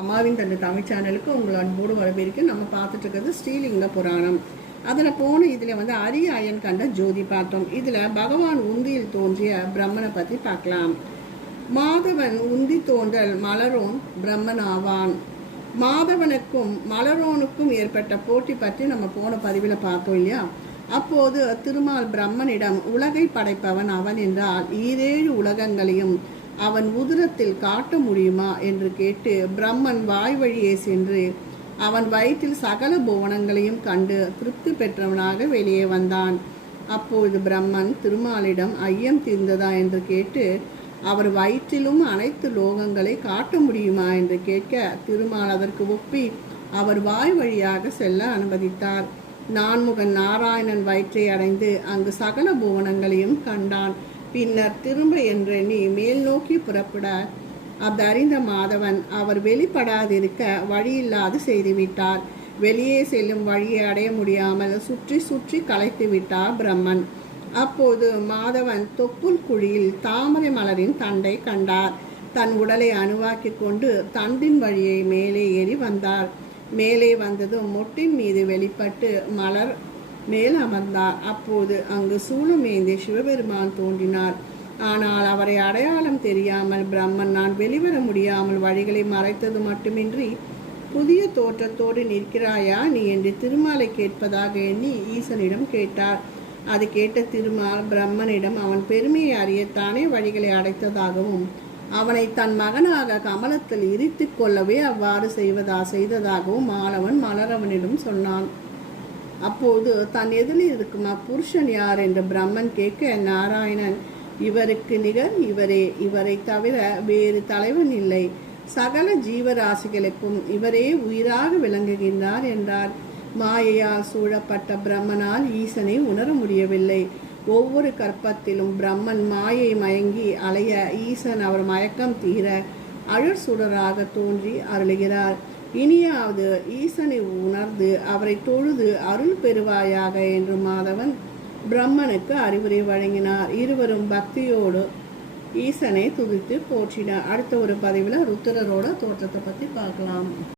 அம்மாவின் தந்தை தமிழ் சேனலுக்கு உங்கள் அன்போடு வரவேற்கு நம்ம பார்த்துட்டு இருக்கிறது ஸ்ரீலிங்க புராணம். அதில் போன இதில் வந்து அரிய அயன் கண்ட ஜோதி பார்த்தோம். இதில் பகவான் உந்தியில் தோன்றிய பிரம்மனை பற்றி பார்க்கலாம். மாதவன் உந்தி தோன்றல் மலரோன் பிரம்மன் ஆவான் மாதவனுக்கும் மலரோனுக்கும் ஏற்பட்ட போட்டி பற்றி நம்ம போன பதிவில் பார்த்தோம் இல்லையா? அப்போது திருமால் பிரம்மனிடம் உலகை படைப்பவன் அவன் என்றால் ஈரேழு உலகங்களையும் அவன் உதிரத்தில் காட்ட முடியுமா என்று கேட்டு பிரம்மன் வாய் வழியே சென்று அவன் வயிற்றில் சகல புவனங்களையும் கண்டு திருப்தி பெற்றவனாக வெளியே வந்தான். அப்பொழுது பிரம்மன் திருமாலிடம் ஐயம் தீர்ந்ததா? என்று கேட்டு அவர் வயிற்றிலும் அனைத்து லோகங்களை காட்ட முடியுமா? என்று கேட்க திருமால் அதற்கு ஒப்பி அவர் வாய் வழியாக செல்ல அனுமதித்தார். நான்முகன் நாராயணன் வயிற்றை அடைந்து அங்கு சகல புவனங்களையும் கண்டான். பின்னர் திரும்ப என்றெண்ணி மேல் நோக்கி புறப்பட அதறிந்த மாதவன் அவர் வெளிப்படாதிருக்க வழியில்லாது செய்துவிட்டார். வெளியே செல்லும் வழியை அடைய முடியாமல் சுற்றி சுற்றி கலைத்து விட்டார் பிரம்மன். அப்போது மாதவன் தொப்புள் குழியில் தாமரை மலரின் தண்டை கண்டார். தன் உடலை அணுவாக்கி கொண்டு தண்டின் வழியை மேலே ஏறி வந்தார். மேலே வந்ததும் மொட்டின் மீது வெளிப்பட்டு மலர் மேல் அமர்ந்தார் அப்போது அங்கு சூளமேந்தி சிவபெருமான் தோன்றினார். ஆனால் அவரை அடையாளம் தெரியாமல் பிரம்மன் நான் வெளிவர முடியாமல் வழிகளை மறைத்தது மட்டுமின்றி புதிய தோற்றத்தோடு நிற்கிறாயா நீ? என்று திருமாலை கேட்பதாக எண்ணி ஈசனிடம் கேட்டார். அது கேட்ட திருமால் பிரம்மனிடம் அவன் பெருமையை அறியத்தானே வழிகளை அடைத்ததாகவும் அவனை தன் மகனாக கமலத்தில் இரித்து கொள்ளவே அவ்வாறு செய்வதா செய்ததாகவும் மாலவன் மலரவனிடம் சொன்னான். அப்போது தன் எதிரில் இருக்கும் அப்புருஷன் யார் என்று பிரம்மன் கேட்க நாராயணன் இவருக்கு நிகர் இவரே இவரை தவிர வேறு தலைவன் இல்லை. சகல ஜீவராசிகளுக்கும் இவரே உயிராக விளங்குகின்றார் என்றார். மாயையால் சூழப்பட்ட பிரம்மனால் ஈசனை உணர முடியவில்லை. ஒவ்வொரு கற்பத்திலும் பிரம்மன் மாயை மயங்கி அலைய ஈசன் அவர் மயக்கம் தீர அழற் சுடராக தோன்றி அருளுகிறார். இனியாவது ஈசனை உணர்ந்து அவரை தொழுது அருள் பெறுவாயாக என்று மாதவன் பிரம்மனுக்கு அறிவுரை வழங்கினார். இருவரும் பக்தியோடு ஈசனை துதித்து போற்றினார். அடுத்த ஒரு பதிவில் ருத்திரரோட தோற்றத்தை பற்றி பார்க்கலாம்.